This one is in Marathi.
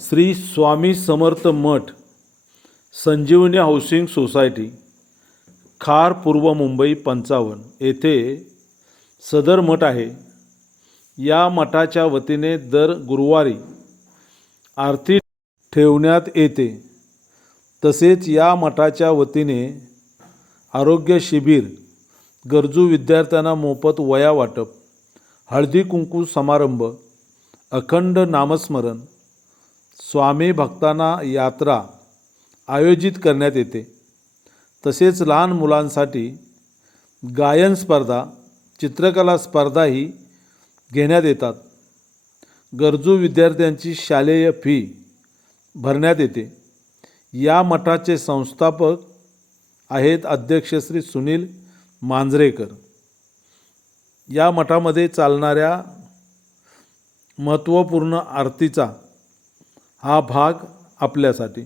श्री स्वामी समर्थ मठ संजीवनी हाऊसिंग सोसायटी खार पूर्व मुंबई पंचावन्न येथे सदर मठ आहे. या मठाच्या वतीने दर गुरुवारी आरती ठेवण्यात येते. तसेच या मठाच्या वतीने आरोग्य शिबिर गरजू विद्यार्थ्यांना मोफत वया वाटप हळदी कुंकू समारंभ अखंड नामस्मरण स्वामी भक्तांना यात्रा आयोजित करण्यात येते. तसेच लहान मुलांसाठी गायन स्पर्धा चित्रकला स्पर्धाही घेण्यात येतात. गरजू विद्यार्थ्यांची शालेय फी भरण्यात येते. या मठाचे संस्थापक आहेत अध्यक्ष श्री सुनील मांजरेकर. या मठामध्ये चालणाऱ्या महत्त्वपूर्ण आरतीचा हा भाग आपल्यासाठी.